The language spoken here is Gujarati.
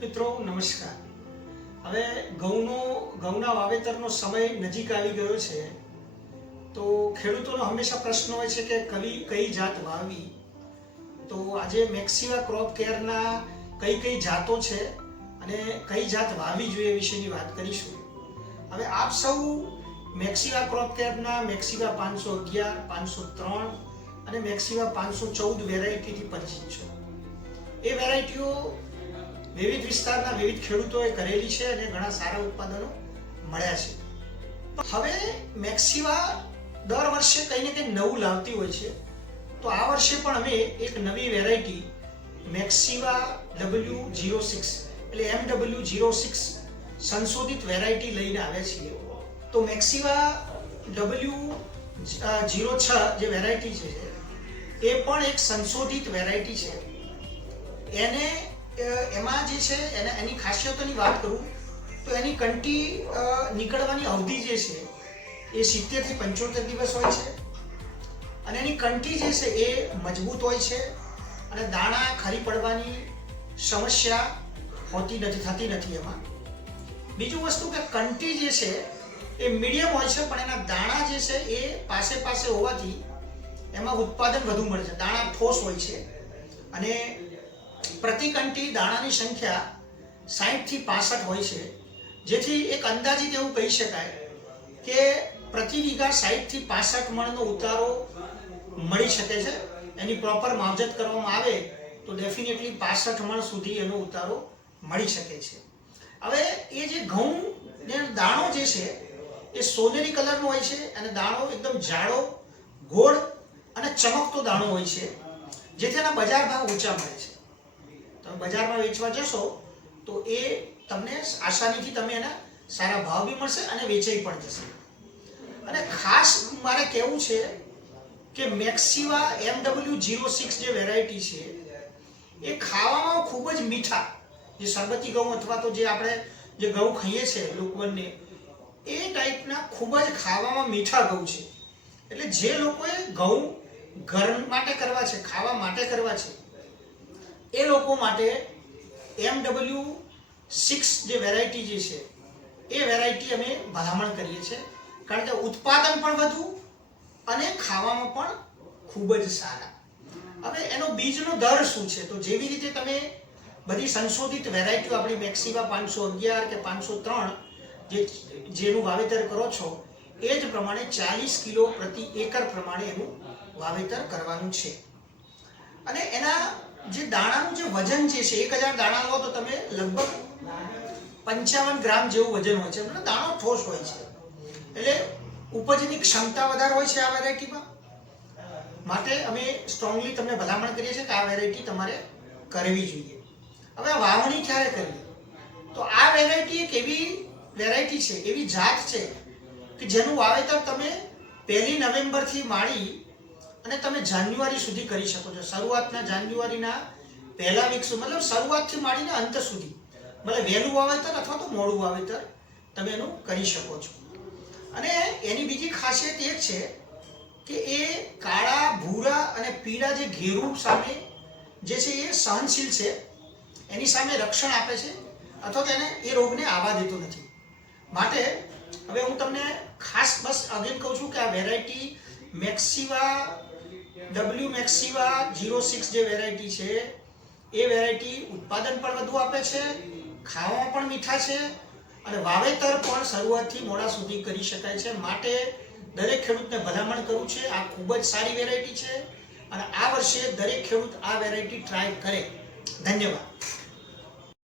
મિત્રો, નમસ્કાર. હવે ઘઉંનો, ઘઉંના વાવેતરનો સમય નજીક આવી ગયો છે. તો ખેડૂતોનો હંમેશા પ્રશ્ન હોય છે કે કવી, કઈ જાત વાવી તો આજે મેક્સિવા ક્રોપ કેરના કઈ કઈ જાતો છે અને કઈ જાત વાવી જોઈએ વિશેની વાત કરીશું. હવે આપ સૌ મેક્સિવા ક્રોપ કેરના મેક્સિવા પાંચસો અગિયાર, પાંચસો ત્રણ અને મેક્સિવા પાંચસો ચૌદ વેરાયટીથી પરિચિત છો. એ વેરાયટીઓ વિવિધ વિસ્તારના વિવિધ ખેડૂતોએ કરેલી છે અને ઘણા સારા ઉત્પાદનો મળ્યા છે. હવે મેક્સિવા દર વર્ષે કંઈ ને કંઈ નવું લાવતી હોય છે. તો આ વર્ષે પણ અમે એક નવી વેરાયટી મેક્સિવા ડબલ્યુ જીરો સિક્સ એટલે એમ ડબલ્યુ જીરો સિક્સ સંશોધિત વેરાયટી લઈને આવ્યા છીએ. તો મેક્સિવા ડબલ્યુ જીરો છ જે વેરાયટી છે, એ પણ એક સંશોધિત વેરાયટી છે. એને એમાં જે છે, એને એની ખાસિયતોની વાત કરું, તો એની કંટી નીકળવાની અવધિ જે છે, એ સિત્તેરથી પંચોતેર દિવસ હોય છે. અને એની કંટી જે છે, એ મજબૂત હોય છે. અને દાણા ખરી પડવાની સમસ્યા હોતી નથી, થતી નથી એમાં. બીજું વસ્તુ કે કંટી જે છે, એ મીડિયમ હોય છે, પણ એના દાણા જે છે, એ પાસે પાસે હોવાથી એમાં ઉત્પાદન વધુ મળે છે. દાણા ઠોસ હોય છે. અને પ્રતિ કંટી દાણાની સંખ્યા સાહીઠથી પાસઠ હોય છે. જેથી એક અંદાજિત એવું કહી શકાય કે પ્રતિ વીઘા સાહીઠથી પાસઠ મણનો ઉતારો મળી શકે છે. એની પ્રોપર માવજત કરવામાં આવે તો ડેફિનેટલી પાસઠ મણ સુધી એનો ઉતારો મળી શકે છે. હવે એ જે ઘઉં ને દાણો જે છે, એ સોનેરી કલરનો હોય છે અને દાણો એકદમ જાડો, ગોળ અને ચમકતો દાણો હોય છે. જેથી એના બજાર ભાવ ઊંચા મળે છે. બજારમાં વેચવા જશો, તો એ તમને આસાનીથી તમે એના સારા ભાવ બી મળશે અને વેચાઈ પણ જશે. અને ખાસ મારે કહેવું છે કે મેક્સિવા એમડબલ્યુ જીરો સિક્સ જે વેરાયટી છે, એ ખાવામાં ખૂબ જ મીઠા, જે સરબતી ઘઉં અથવા તો જે આપણે જે ઘઉં ખાઈએ છીએ લોકવનને, એ ટાઈપના ખૂબ જ ખાવામાં મીઠા ઘઉં છે. એટલે જે લોકોએ ઘઉં ઘર માટે કરવા છે, ખાવા માટે કરવા છે એ લોકો માટે એમ ડબલ્યુ સિક્સ જે વેરાયટી જે છે, એ વેરાયટી અમે ભલામણ કરીએ છીએ. કારણ કે ઉત્પાદન પણ વધુ અને ખાવામાં પણ ખૂબ જ સારા. હવે એનો બીજનો દર શું છે? તો જેવી રીતે તમે બધી સંશોધિત વેરાયટીઓ આપણી મેક્સિવા પાંચસો અગિયાર કે પાંચસો ત્રણ જે જેનું વાવેતર કરો છો, એ જ પ્રમાણે ચાલીસ કિલો પ્રતિ એકર પ્રમાણે એનું વાવેતર કરવાનું છે. અને એના જે દાણાનું જે વજન છે, એક હજાર દાણા લો તો તમે લગભગ પંચાવન ગ્રામ જેવું વજન હોય છે. એટલે દાણો ઠોસ હોય છે. એટલે ઉપજની ક્ષમતા વધારે હોય છે આ વેરાયટીમાં માટે અમે સ્ટ્રોંગલી તમને ભલામણ કરીએ છીએ કે આ વેરાયટી તમારે કરવી જોઈએ. હવે વાવણી ક્યારે કરવી? તો આ વેરાયટી એક એવી વેરાયટી છે, એવી જાત છે કે જેનું વાવેતર તમે પહેલી નવેમ્બરથી માંડી અને તમે જાન્યુઆરી સુધી કરી શકો છો. શરૂઆતના જાન્યુઆરીના પહેલા વીક મતલબ શરૂઆતથી માંડીને અંત સુધી. મતલબ વહેલું વાવેતર અથવા તો મોડું વાવેતર તમે એનું કરી શકો છો. અને એની બીજી ખાસિયત એ છે કે એ કાળા, ભૂરા અને પીળા જે ઘેરું સામે જે છે એ સહનશીલ છે. એની સામે રક્ષણ આપે છે અથવા તો એને એ રોગને આવવા દેતો નથી. માટે હવે હું તમને ખાસ બસ અગેન કહું છું કે આ વેરાયટી મેક્સિવા ડબલ્યુ મેક્સિવા જીરો સિક્સ જે વેરાયટી છે, એ વેરાયટી ઉત્પાદન પણ વધુ આપે છે, ખાવામાં પણ મીઠા છે અને વાવેતર પણ શરૂઆતથી મોડા સુધી કરી શકાય છે. માટે દરેક ખેડૂતને ભલામણ કરું છે, આ ખૂબ જ સારી વેરાયટી છે અને આ વર્ષે દરેક ખેડૂત આ વેરાયટી ટ્રાય કરે. ધન્યવાદ.